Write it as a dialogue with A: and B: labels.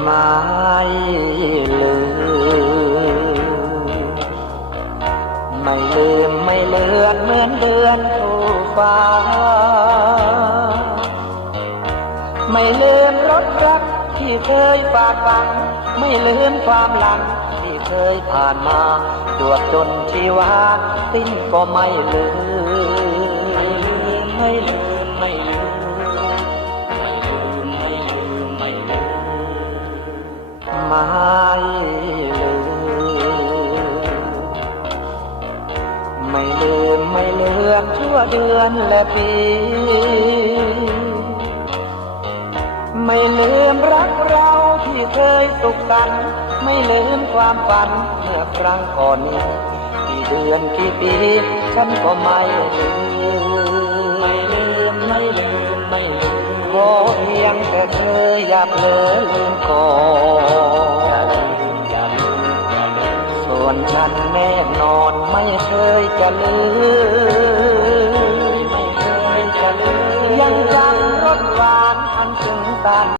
A: ไม่ลืมไม่ลืมไม่เลือนเหมือนเดือนผูฟ้า ไม่ลืมรถรักที่เคยฝากฝัง ไม่ลืมความหลังที่เคยผ่านมาจวบจนที่วาสิ้นก็ไม่ลืมไม่ลืม ไม่ลืมไม่เลือนชั่วเดือนและปี ไม่ลืมรักเราที่เคยสุขสันต์ไม่ลืมความฝันเมื่อครั้งก่อนนี้กี่เดือนกี่ปีฉันก็ไม่ลืมไม่ลืมไม่ลืมไม่ลืมขอเพียงแต่เธออย่าเผลอลืมก่อน ส่วนฉันแน่นอนไม่เคยจะลืมไม่เคยจะลืมยังจำรสหวานอันซึ้งตัน